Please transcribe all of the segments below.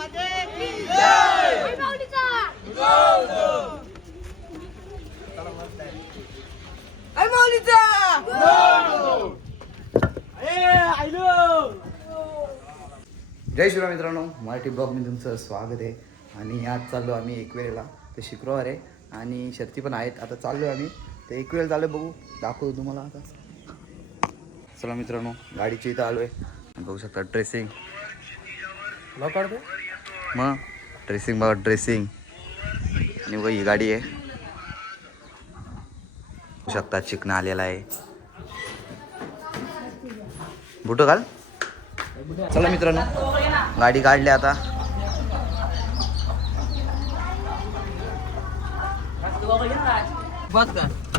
जय श्रीराम मित्रांनो, मराठी ब्लॉगमध्ये तुमचं स्वागत आहे. आणि आज चाललो आम्ही एकवेळेला. तर शुक्रवार आहे आणि शर्ती पण आहेत. आता चाललो आम्ही तर एकवेळेला चाललो, बघू दाखवतो तुम्हाला. आता चला मित्रांनो, गाडीची इथं आलो आहे. बघू शकता ड्रेसिंग काढतो मग ड्रेसिंग बघा, ड्रेसिंग. आणि बघा ही गाडी आहे, बघू शकता चिकना आलेला आहे. बुटो घाल. चला मित्रांनो, गाडी काढली आता.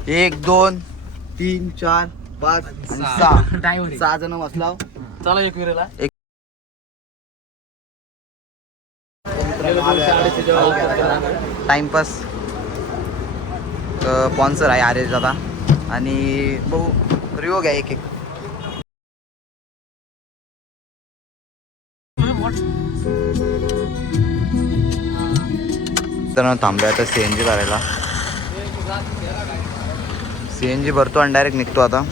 एक दोन तीन चार पाच आणि सहा जण बसलाव. चला एक वेळेला टाइमपास. स्पॉन्सर आहे आर्यस दादा. आणि बघू रिओ घ्या एक एक. तर थांबलो आता CNG भरायला. CNG भरतो आणि डायरेक्ट निघतो आता.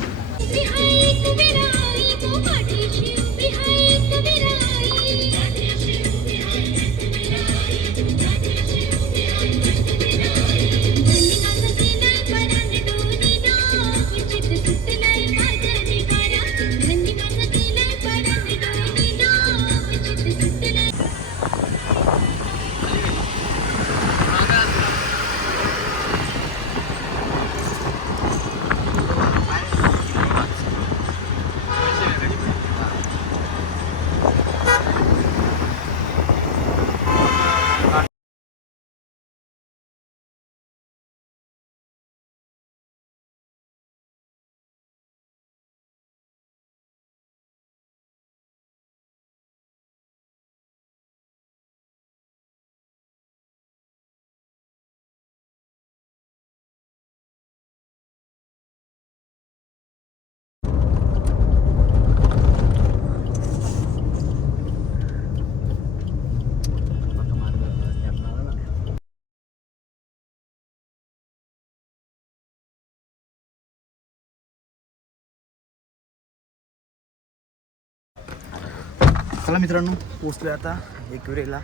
चला मित्रांनो, पोचलो आता एकविरेला.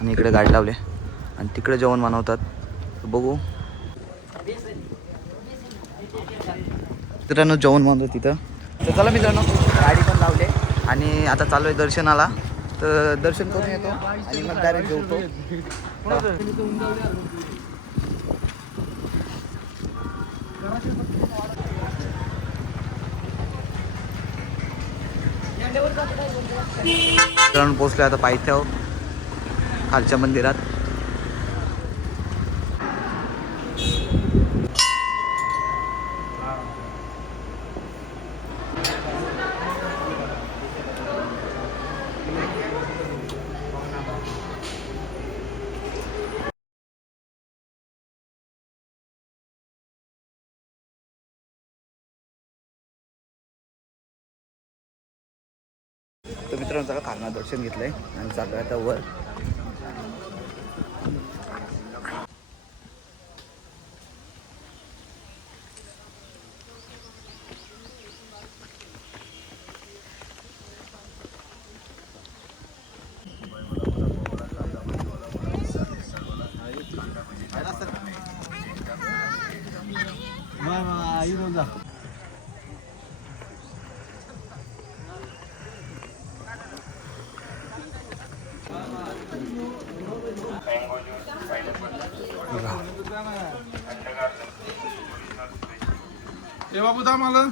आणि इकडे गाडी लावले आणि तिकडे जेवण बनवतात. बघू मित्रांनो, जेवण बनवतं तिथं. तर चला मित्रांनो, गाडी पण लावले आणि आता चालू आहे दर्शनाला. तर दर्शन करून येतो आणि मग डायरेक्ट जेवतो. मित्रांनो पोचलो आता पायथ्यावर खालच्या मंदिरात. तर मित्रांनो चला, खालना दर्शन घेतलंय आणि चालू आता वर. ए बाबू दा मला.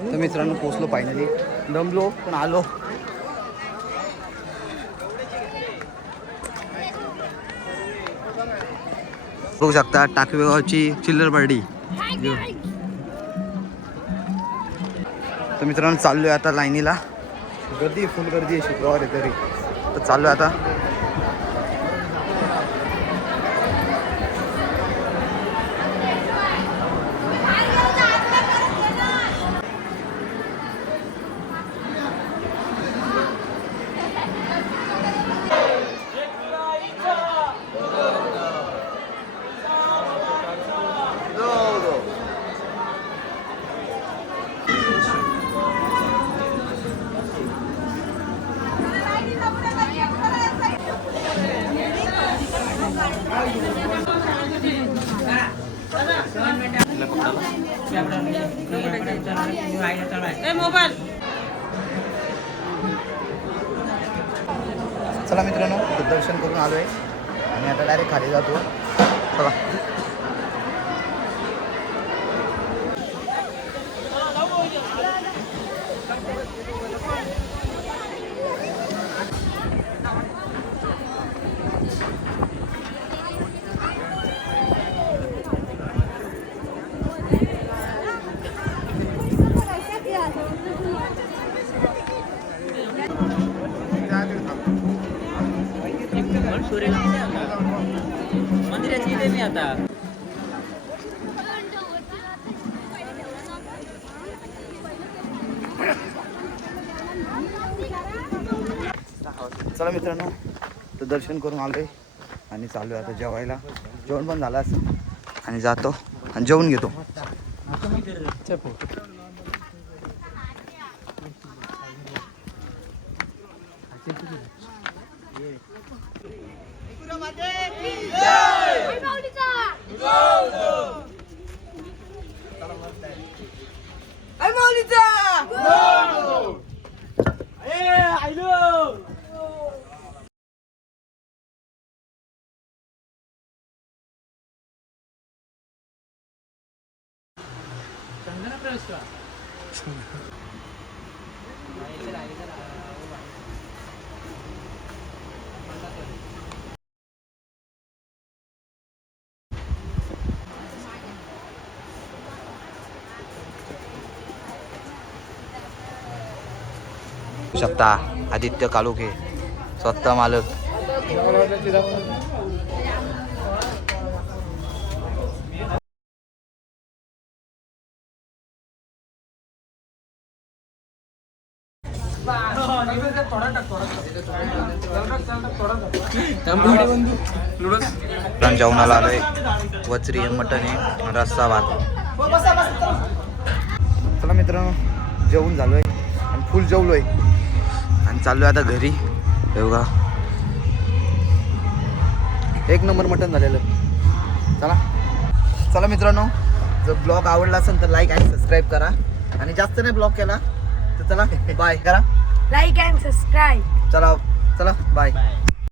तर मित्रांनो पोचलो फायनली. दमलो पण आलो. बघू शकता टाकवेगावची चिल्लर पार्टी. तर मित्रांनो चाललोय आता लाईनीला. गर्दी फुल गर्दी आहे, शुक्रवार आहे तरी. तर चाललोय आता. चला मित्रांनो, दर्शन करून आलोय आणि आता डायरेक्ट खाली जातो. चला. मंदिराची इथे मी आता चला मित्रांनो, तर दर्शन करून आलोय आणि चालू आहे आता जेवायला. जेवण पण झालं असं आणि जातो आणि जेवून घेतो. शकता आदित्य कालोखे, स्वतः मालक. जेवणाला आलोय, वचरी मटण आहे, रस्सा भात. चला मित्रांनो, जेवून झालोय आणि फुल जेवलोय आणि चाललोय आता घरी. हे बघा, एक नंबर मटण झालेलं. चला चला मित्रांनो, जर ब्लॉग आवडला असेल तर लाईक आणि सबस्क्राईब करा आणि जास्त नाही ब्लॉग केला तर चला बाय करा. Like and subscribe. चला चला बाय.